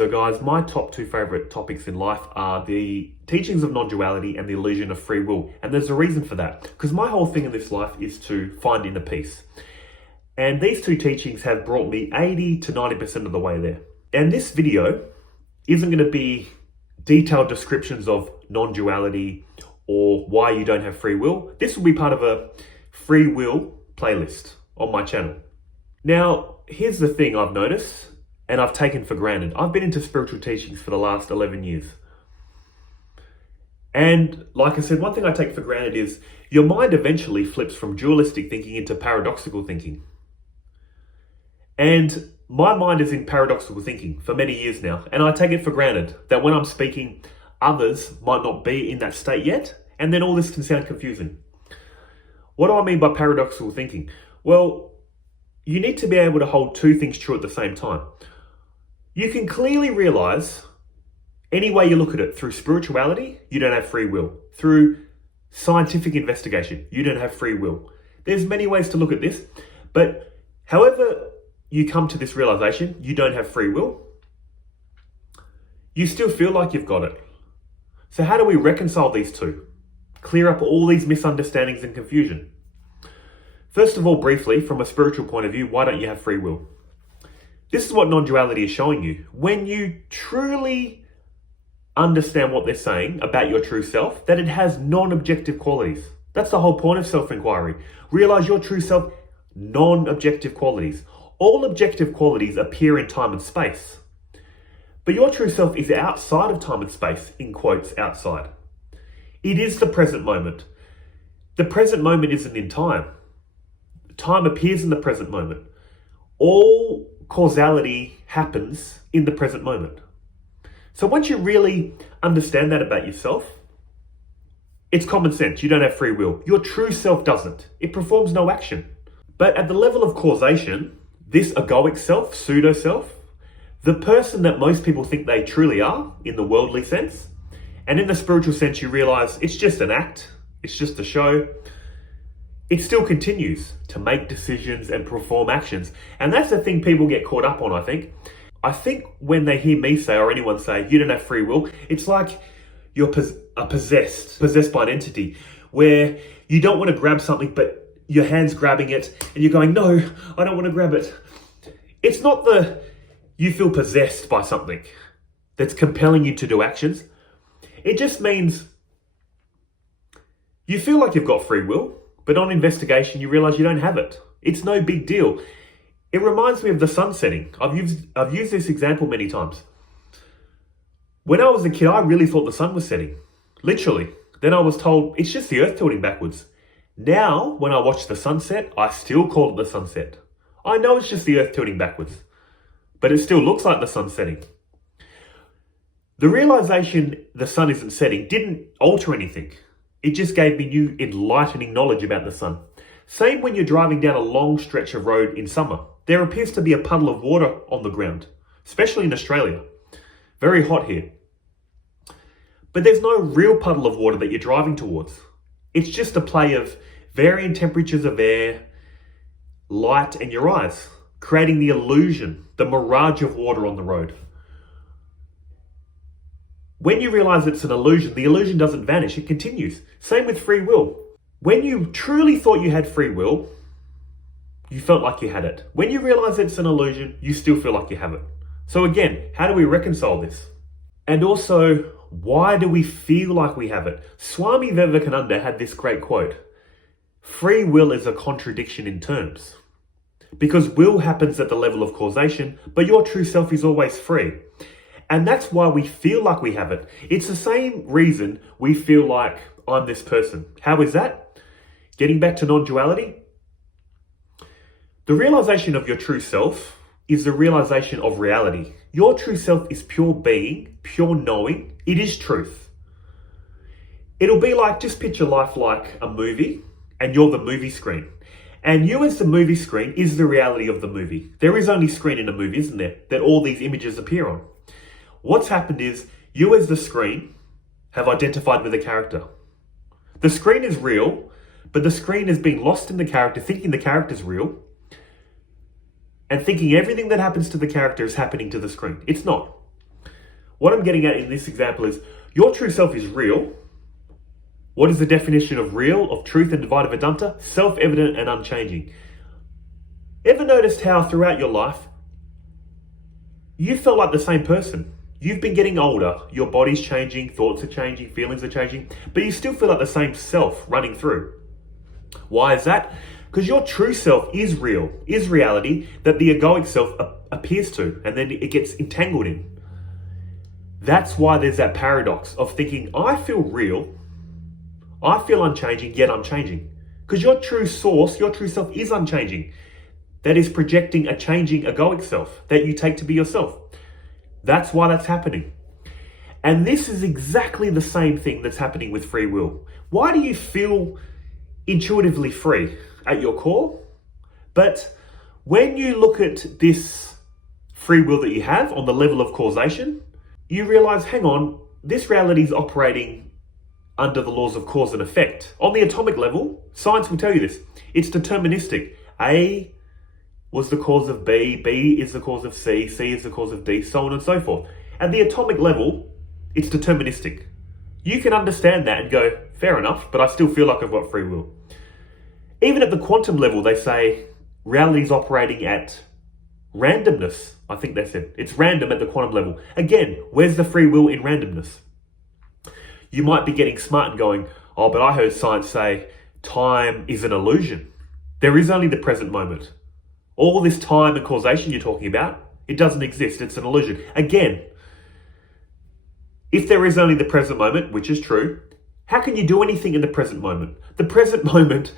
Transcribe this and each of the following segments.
So guys, my top two favorite topics in life are the teachings of non-duality and the illusion of free will. And there's a reason for that, because my whole thing in this life is to find inner peace. And these two teachings have brought me 80 to 90% of the way there. And this video isn't going to be detailed descriptions of non-duality or why you don't have free will. This will be part of a free will playlist on my channel. Now, here's the thing I've noticed and I've taken for granted. I've been into spiritual teachings for the last 11 years. And like I said, one thing I take for granted is your mind eventually flips from dualistic thinking into paradoxical thinking. And my mind is in paradoxical thinking for many years now. And I take it for granted that when I'm speaking, others might not be in that state yet. And then all this can sound confusing. What do I mean by paradoxical thinking? Well, you need to be able to hold two things true at the same time. You can clearly realize any way you look at it, through spirituality, you don't have free will. Through scientific investigation, you don't have free will. There's many ways to look at this, but however you come to this realization, you don't have free will, you still feel like you've got it. So how do we reconcile these two? Clear up all these misunderstandings and confusion. First of all, briefly, from a spiritual point of view, why don't you have free will? This is what non-duality is showing you. When you truly understand what they're saying about your true self, that it has non-objective qualities. That's the whole point of self-inquiry. Realize your true self, non-objective qualities. All objective qualities appear in time and space. But your true self is outside of time and space, in quotes, outside. It is the present moment. The present moment isn't in time. Time appears in the present moment. All causality happens in the present moment. So once you really understand that about yourself, it's common sense. You don't have free will. Your true self doesn't. It performs no action. But at the level of causation, this egoic self, pseudo self, the person that most people think they truly are in the worldly sense, and in the spiritual sense, you realize it's just an act. It's just a show. It still continues to make decisions and perform actions. And that's the thing people get caught up on, I think. I think when they hear me say, or anyone say, you don't have free will, it's like you're possessed by an entity where you don't want to grab something, but your hand's grabbing it and you're going, no, I don't want to grab it. It's not you feel possessed by something that's compelling you to do actions. It just means you feel like you've got free will, but on investigation, you realize you don't have it. It's no big deal. It reminds me of the sun setting. I've used this example many times. When I was a kid, I really thought the sun was setting. Literally. Then I was told it's just the earth tilting backwards. Now, when I watch the sunset, I still call it the sunset. I know it's just the earth tilting backwards, but it still looks like the sun setting. The realization the sun isn't setting didn't alter anything. It just gave me new enlightening knowledge about the sun. Same when you're driving down a long stretch of road in summer. There appears to be a puddle of water on the ground, especially in Australia. Very hot here. But there's no real puddle of water that you're driving towards. It's just a play of varying temperatures of air, light, and your eyes, creating the illusion, the mirage of water on the road. When you realize it's an illusion, the illusion doesn't vanish, it continues. Same with free will. When you truly thought you had free will, you felt like you had it. When you realize it's an illusion, you still feel like you have it. So again, how do we reconcile this? And also, why do we feel like we have it? Swami Vivekananda had this great quote: free will is a contradiction in terms. Because will happens at the level of causation, but your true self is always free. And that's why we feel like we have it. It's the same reason we feel like I'm this person. How is that? Getting back to non-duality. The realization of your true self is the realization of reality. Your true self is pure being, pure knowing. It is truth. It'll be like, just picture life like a movie and you're the movie screen. And you as the movie screen is the reality of the movie. There is only screen in a movie, isn't there, that all these images appear on. What's happened is you as the screen have identified with the character. The screen is real, but the screen has been lost in the character, thinking the character's real, and thinking everything that happens to the character is happening to the screen. It's not. What I'm getting at in this example is your true self is real. What is the definition of real, of truth and Advaita Vedanta? Self-evident and unchanging. Ever noticed how throughout your life, you felt like the same person? You've been getting older, your body's changing, thoughts are changing, feelings are changing, but you still feel like the same self running through. Why is that? Because your true self is real, is reality that the egoic self appears to, and then it gets entangled in. That's why there's that paradox of thinking, I feel real, I feel unchanging, yet I'm changing. Because your true source, your true self is unchanging. That is projecting a changing egoic self that you take to be yourself. That's why that's happening. And this is exactly the same thing that's happening with free will. Why do you feel intuitively free at your core? But when you look at this free will that you have on the level of causation, you realize, hang on, this reality is operating under the laws of cause and effect. On the atomic level, science will tell you this. It's deterministic. A was the cause of B, B is the cause of C, C is the cause of D, so on and so forth. At the atomic level, it's deterministic. You can understand that and go, fair enough, but I still feel like I've got free will. Even at the quantum level, they say reality is operating at randomness. I think they said it's random at the quantum level. Again, where's the free will in randomness? You might be getting smart and going, oh, but I heard science say time is an illusion. There is only the present moment. All this time and causation you're talking about, it doesn't exist. It's an illusion. Again, if there is only the present moment, which is true, how can you do anything in the present moment? The present moment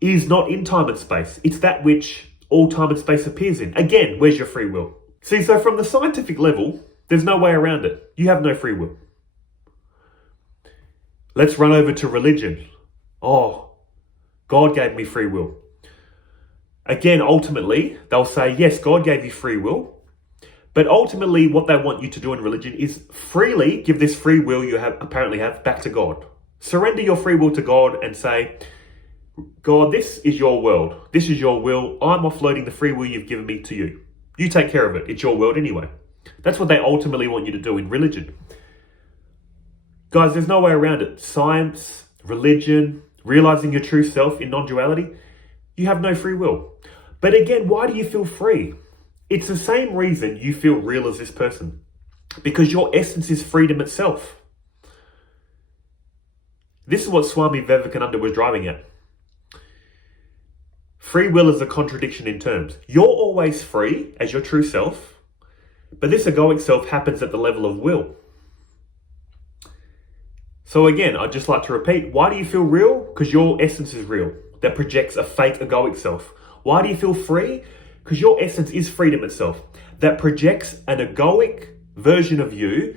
is not in time and space. It's that which all time and space appears in. Again, where's your free will? See, so from the scientific level, there's no way around it. You have no free will. Let's run over to religion. Oh, God gave me free will. Again, ultimately, they'll say, yes, God gave you free will. But ultimately, what they want you to do in religion is freely give this free will you apparently have back to God. Surrender your free will to God and say, God, this is your world. This is your will. I'm offloading the free will you've given me to you. You take care of it. It's your world anyway. That's what they ultimately want you to do in religion. Guys, there's no way around it. Science, religion, realizing your true self in non-duality, you have no free will. But again, why do you feel free? It's the same reason you feel real as this person. Because your essence is freedom itself. This is what Swami Vivekananda was driving at. Free will is a contradiction in terms. You're always free as your true self, but this egoic self happens at the level of will. So again, I'd just like to repeat, why do you feel real? Because your essence is real. That projects a fake egoic self. Why do you feel free? Because your essence is freedom itself. That projects an egoic version of you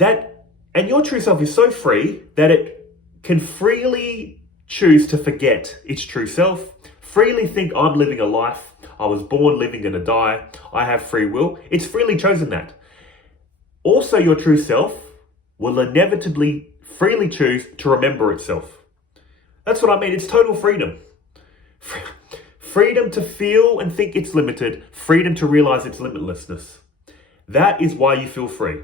and your true self is so free that it can freely choose to forget its true self, freely think I'm living a life, I was born, living, gonna die, I have free will. It's freely chosen that. Also, your true self will inevitably freely choose to remember itself. That's what I mean. It's total freedom. Freedom to feel and think it's limited. Freedom to realize its limitlessness. That is why you feel free.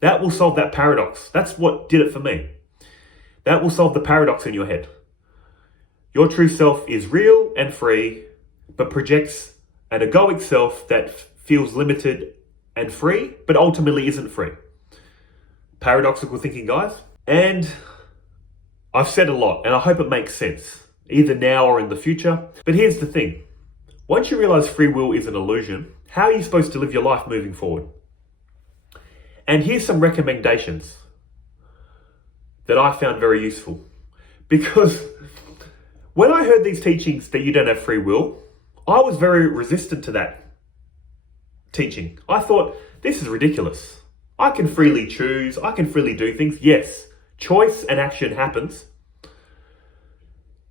That will solve that paradox. That's what did it for me. That will solve the paradox in your head. Your true self is real and free, but projects an egoic self that feels limited and free, but ultimately isn't free. Paradoxical thinking, guys. And I've said a lot, and I hope it makes sense, either now or in the future. But here's the thing. Once you realize free will is an illusion, how are you supposed to live your life moving forward? And here's some recommendations that I found very useful. Because when I heard these teachings that you don't have free will, I was very resistant to that teaching. I thought, this is ridiculous. I can freely choose. I can freely do things. Yes, choice and action happens.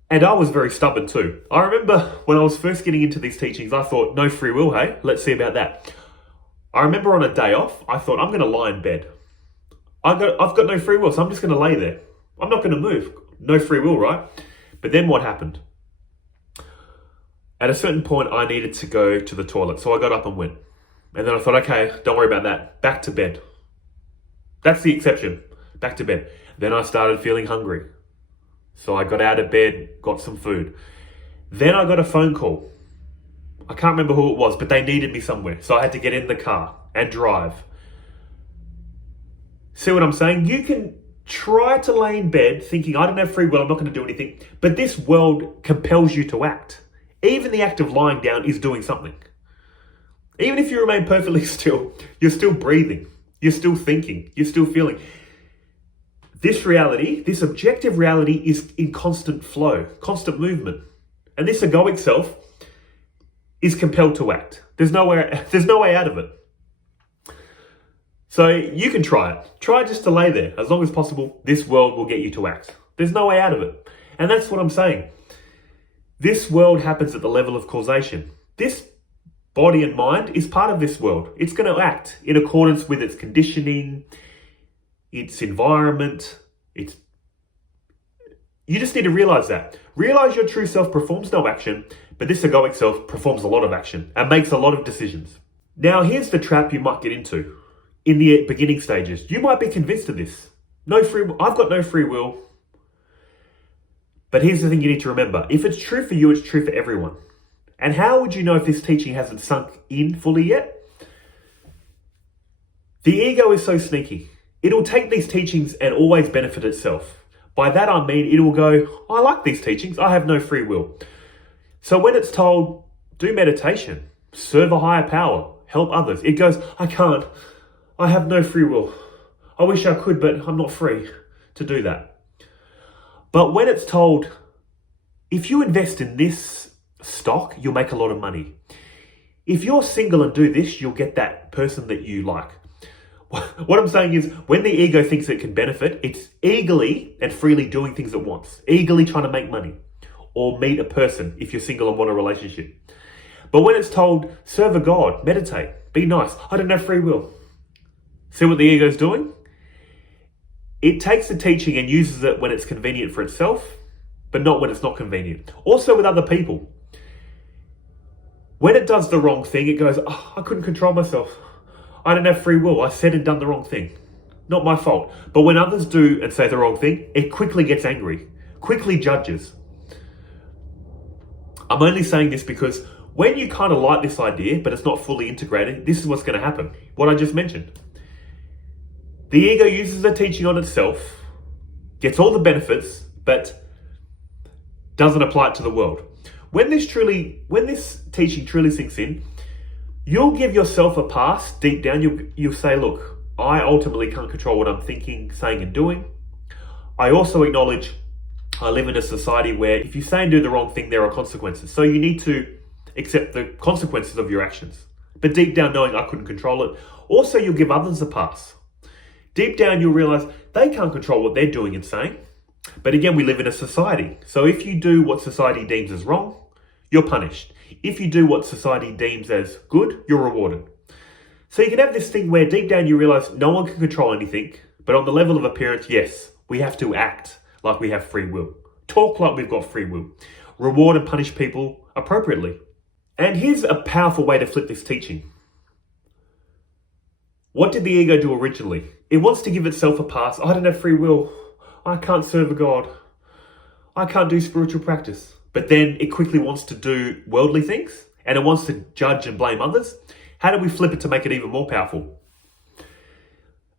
And I was very stubborn too. I remember when I was first getting into these teachings, I thought, no free will, hey? Let's see about that. I remember on a day off, I thought, I'm going to lie in bed. I've got no free will, so I'm just going to lay there. I'm not going to move. No free will, right? But then what happened? At a certain point, I needed to go to the toilet, so I got up and went. And then I thought, okay, don't worry about that. Back to bed. That's the exception. Back to bed. Then I started feeling hungry. So I got out of bed, got some food. Then I got a phone call. I can't remember who it was, but they needed me somewhere. So I had to get in the car and drive. See what I'm saying? You can try to lay in bed thinking, I don't have free will, I'm not going to do anything. But this world compels you to act. Even the act of lying down is doing something. Even if you remain perfectly still, you're still breathing. You're still thinking. You're still feeling. This reality, this objective reality, is in constant flow, constant movement. And this egoic self is compelled to act. There's no way out of it. So you can try it. Try just to lay there. As long as possible, this world will get you to act. There's no way out of it. And that's what I'm saying. This world happens at the level of causation. This body and mind is part of this world. It's going to act in accordance with its conditioning, its environment. You just need to realize that. Realize your true self performs no action, but this egoic self performs a lot of action and makes a lot of decisions. Now, here's the trap you might get into in the beginning stages. You might be convinced of this. I've got no free will. But here's the thing you need to remember. If it's true for you, it's true for everyone. And how would you know if this teaching hasn't sunk in fully yet? The ego is so sneaky. It'll take these teachings and always benefit itself. By that I mean it will go, I like these teachings, I have no free will. So when it's told, do meditation, serve a higher power, help others, it goes, I can't, I have no free will. I wish I could, but I'm not free to do that. But when it's told, if you invest in this stock, you'll make a lot of money. If you're single and do this, you'll get that person that you like. What I'm saying is, when the ego thinks it can benefit, it's eagerly and freely doing things it wants. Eagerly trying to make money. Or meet a person if you're single and want a relationship. But when it's told, serve a God, meditate, be nice, I don't have free will. See what the ego's doing? It takes the teaching and uses it when it's convenient for itself, but not when it's not convenient. Also with other people. When it does the wrong thing, it goes, oh, I couldn't control myself. I don't have free will. I said and done the wrong thing. Not my fault. But when others do and say the wrong thing, it quickly gets angry, quickly judges. I'm only saying this because when you kind of like this idea, but it's not fully integrated, this is what's going to happen. What I just mentioned. The ego uses the teaching on itself, gets all the benefits, but doesn't apply it to the world. When this teaching truly sinks in, you'll give yourself a pass deep down. You'll say, look, I ultimately can't control what I'm thinking, saying and doing. I also acknowledge I live in a society where if you say and do the wrong thing, there are consequences. So you need to accept the consequences of your actions. But deep down knowing I couldn't control it. Also, you'll give others a pass. Deep down, you'll realize they can't control what they're doing and saying. But again, we live in a society. So if you do what society deems as wrong, you're punished. If you do what society deems as good, you're rewarded. So you can have this thing where deep down you realize no one can control anything. But on the level of appearance, yes, we have to act like we have free will. Talk like we've got free will. Reward and punish people appropriately. And here's a powerful way to flip this teaching. What did the ego do originally? It wants to give itself a pass. I don't have free will. I can't serve a God. I can't do spiritual practice. But then it quickly wants to do worldly things and it wants to judge and blame others. How do we flip it to make it even more powerful?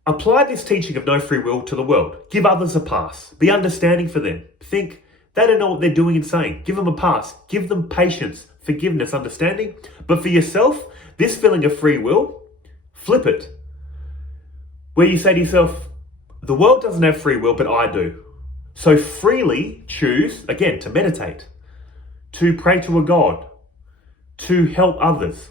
Apply this teaching of no free will to the world. Give others a pass. Be understanding for them. Think they don't know what they're doing and saying. Give them a pass. Give them patience, forgiveness, understanding. But for yourself, this feeling of free will, flip it. Where you say to yourself, the world doesn't have free will, but I do. So freely choose, again, to meditate, to pray to a God, to help others.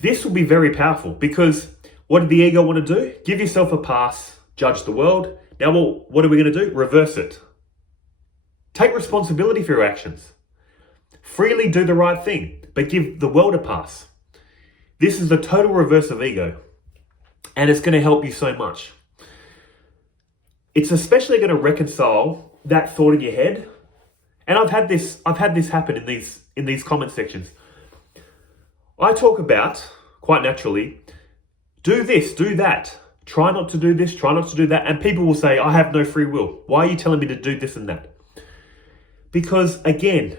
This will be very powerful because what did the ego want to do? Give yourself a pass, judge the world. Now, what are we going to do? Reverse it. Take responsibility for your actions. Freely do the right thing, but give the world a pass. This is the total reverse of ego. And it's going to help you so much. It's especially going to reconcile that thought in your head. And I've had this happen in these comment sections. I talk about, quite naturally, do this, do that. Try not to do this, try not to do that. And people will say, I have no free will. Why are you telling me to do this and that? Because again,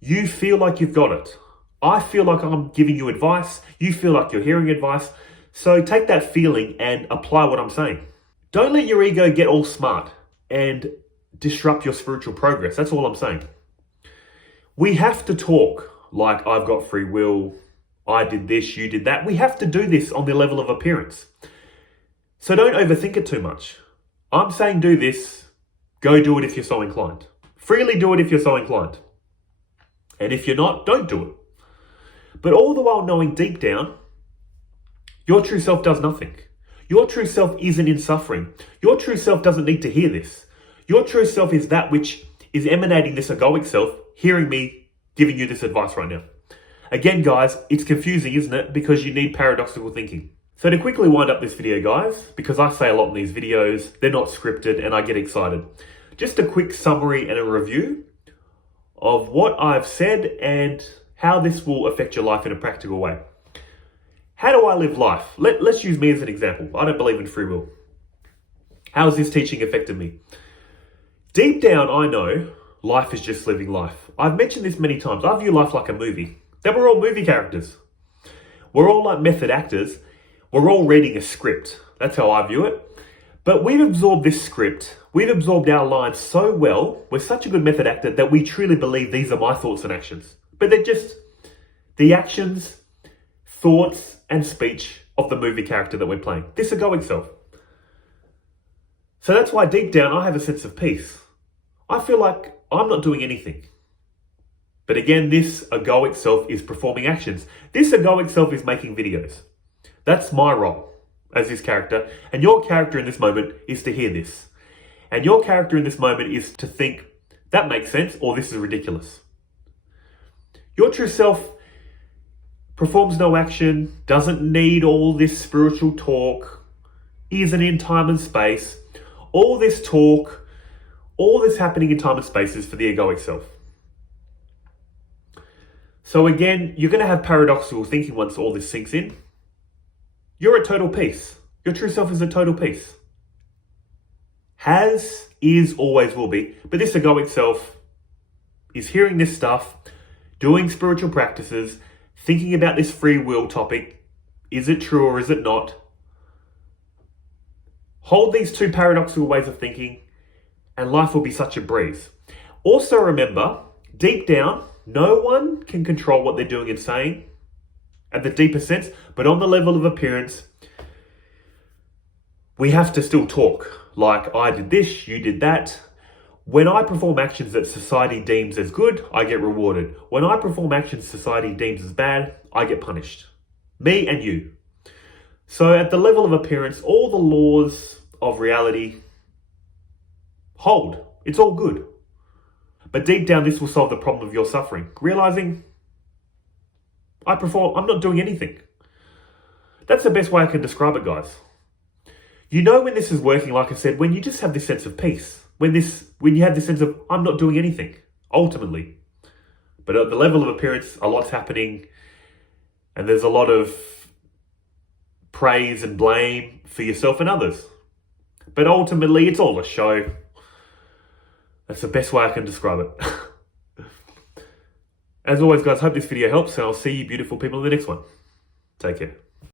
you feel like you've got it. I feel like I'm giving you advice. You feel like you're hearing advice. So take that feeling and apply what I'm saying. Don't let your ego get all smart and disrupt your spiritual progress. That's all I'm saying. We have to talk like I've got free will. I did this, you did that. We have to do this on the level of appearance. So don't overthink it too much. I'm saying do this. Go do it if you're so inclined. Freely do it if you're so inclined. And if you're not, don't do it. But all the while knowing deep down, your true self does nothing. Your true self isn't in suffering. Your true self doesn't need to hear this. Your true self is that which is emanating this egoic self, hearing me giving you this advice right now. Again, guys, it's confusing, isn't it? Because you need paradoxical thinking. So to quickly wind up this video, guys, because I say a lot in these videos, they're not scripted and I get excited. Just a quick summary and a review of what I've said and how this will affect your life in a practical way. How do I live life? Let's use me as an example. I don't believe in free will. How has this teaching affected me? Deep down, I know life is just living life. I've mentioned this many times. I view life like a movie. That we're all movie characters. We're all like method actors. We're all reading a script. That's how I view it. But we've absorbed this script. We've absorbed our lines so well. We're such a good method actor that we truly believe these are my thoughts and actions. But they're just the actions, thoughts, and speech of the movie character that we're playing. This egoic self. So that's why deep down I have a sense of peace. I feel like I'm not doing anything. But again, this egoic self is performing actions. This egoic self is making videos. That's my role as this character. And your character in this moment is to hear this. And your character in this moment is to think, that makes sense, or this is ridiculous. Your true self performs no action, doesn't need all this spiritual talk, isn't in time and space. All this talk, all this happening in time and space is for the egoic self. So again, you're going to have paradoxical thinking once all this sinks in. You're at total peace. Your true self is at total peace. Has, is, always will be. But this egoic self is hearing this stuff, doing spiritual practices, thinking about this free will topic. Is it true or is it not? Hold these two paradoxical ways of thinking and life will be such a breeze. Also remember, deep down, no one can control what they're doing and saying at the deeper sense, but on the level of appearance, we have to still talk. Like, I did this, you did that. When I perform actions that society deems as good, I get rewarded. When I perform actions society deems as bad, I get punished. Me and you. So at the level of appearance, all the laws of reality hold. It's all good. But deep down, this will solve the problem of your suffering. Realizing, I'm not doing anything. That's the best way I can describe it, guys. You know when this is working, like I said, when you just have this sense of peace. When you have this sense of, I'm not doing anything, ultimately. But at the level of appearance, a lot's happening. And there's a lot of praise and blame for yourself and others. But ultimately, it's all a show. That's the best way I can describe it. As always, guys, hope this video helps, and I'll see you beautiful people in the next one. Take care.